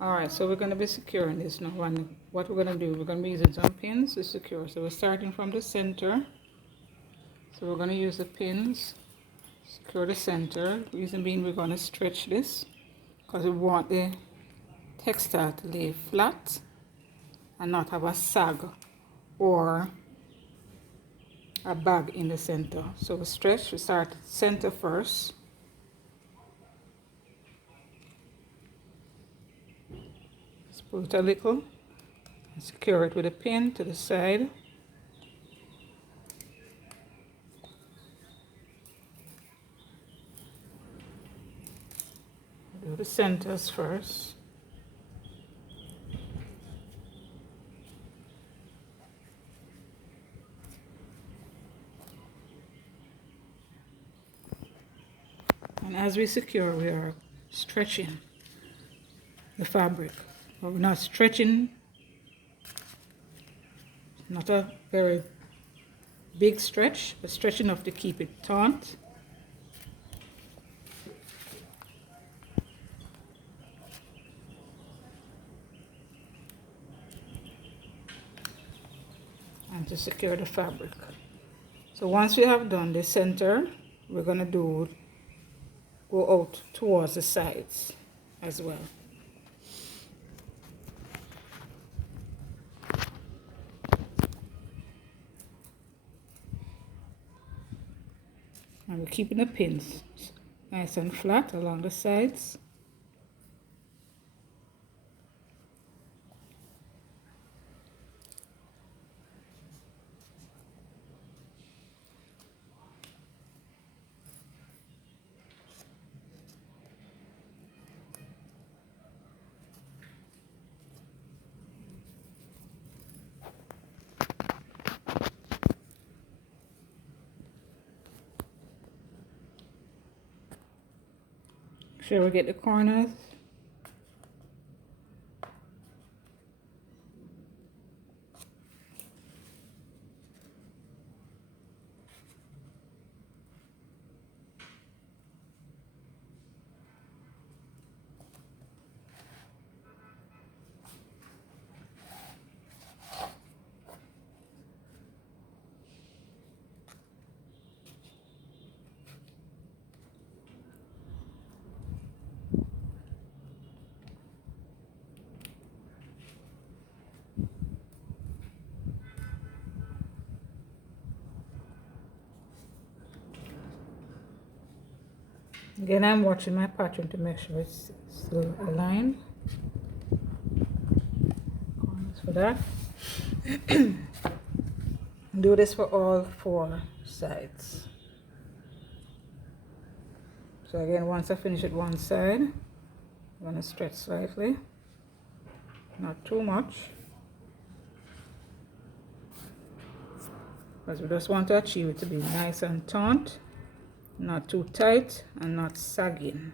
Alright, so we're going to be securing this now. And what we're going to do, we're going to be using some pins to secure. So we're starting from the center. So we're going to use the pins, secure the center. Reason being, we're going to stretch this because we want the textile to lay flat and not have a sag or a bag in the center. So we stretch, we start center first. Just pull it a little and secure it with a pin to the side. Do the centers first. And as we secure, we are stretching the fabric. But we're not stretching, not a very big stretch, but stretch enough to keep it taut. And to secure the fabric. So once we have done the center, we're going to go out towards the sides as well. And we're keeping the pins nice and flat along the sides. Make sure we get the corners. Again, I'm watching my pattern to make sure it's still aligned. Corners for that. Do this for all 4 sides. So again, once I finish at one side, I'm going to stretch slightly, not too much, because we just want to achieve it to be nice and taut, not too tight and not sagging.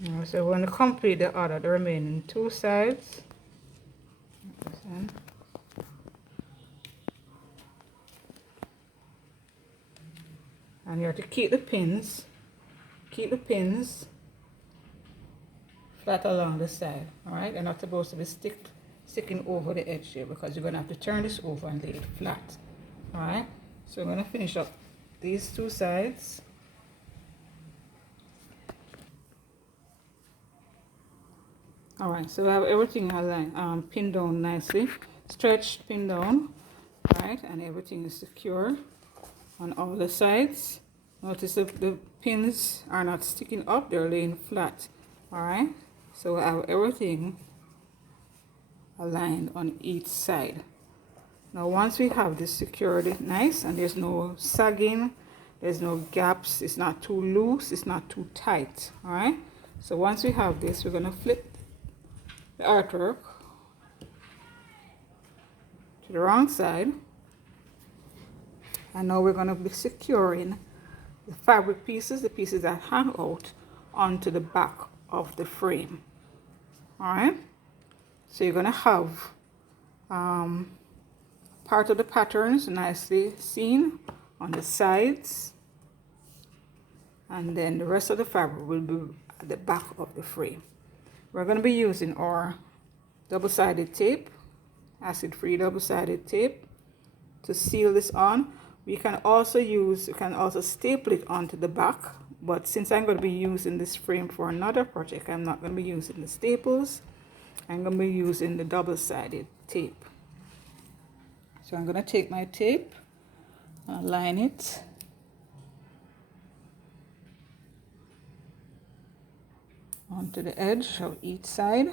Now, so we're going to complete the remaining 2 sides. And you have to keep the pins flat along the side. Alright, they're not supposed to be sticking over the edge here, because you're going to have to turn this over and lay it flat. Alright, so I'm going to finish up these two sides. Alright, so I have everything aligned, pinned down nicely, stretched, pinned down, right, and everything is secure on all the sides. Notice the pins are not sticking up, they're laying flat. Alright, so I have everything aligned on each side. Now once we have this secured nice and there's no sagging, there's no gaps, it's not too loose, it's not too tight. Alright, so once we have this, we're going to flip the artwork to the wrong side, and now we're going to be securing the fabric pieces, the pieces that hang out, onto the back of the frame. Alright, so you're going to have part of the patterns nicely seen on the sides, and then the rest of the fabric will be at the back of the frame. We're going to be using our double-sided tape, acid-free double-sided tape, to seal this on. You can also staple it onto the back, but since I'm going to be using this frame for another project, I'm not going to be using the staples. I'm going to be using the double-sided tape. So I'm going to take my tape and line it onto the edge of each side.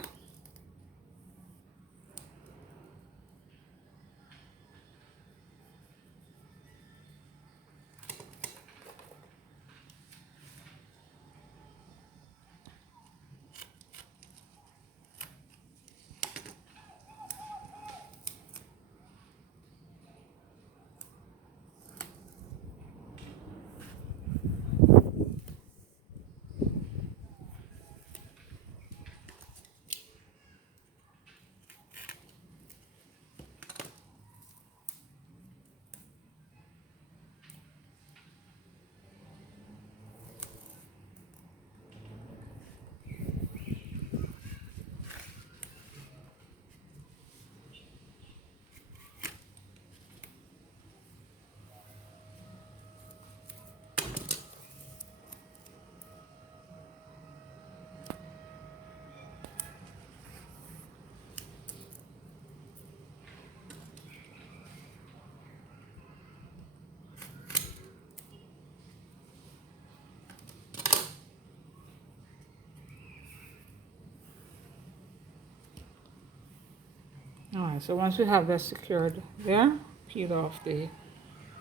Alright, so once we have that secured there, peel off the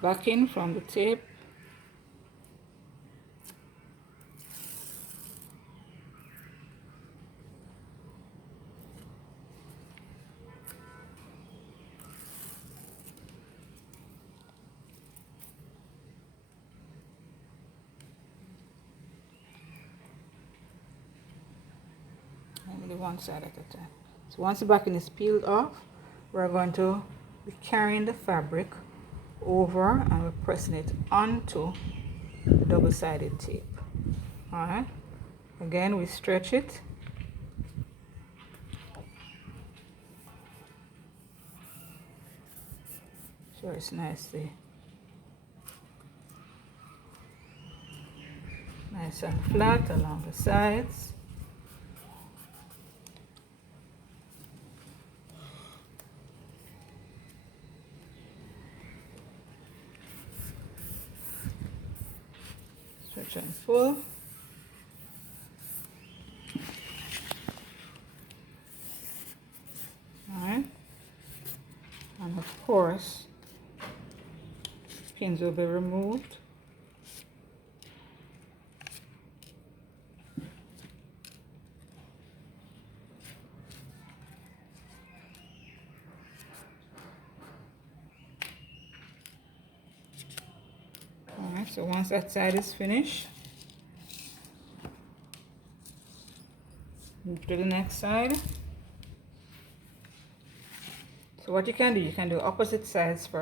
backing from the tape. Only one side at a time. So once the backing is peeled off, we're going to be carrying the fabric over and we're pressing it onto the double-sided tape. Alright, again we stretch it, so it's nicely nice and flat along the sides. Stretch and pull. Alright, and of course pins will be removed. Alright, so once that side is finished, move to the next side. So what you can do opposite sides first.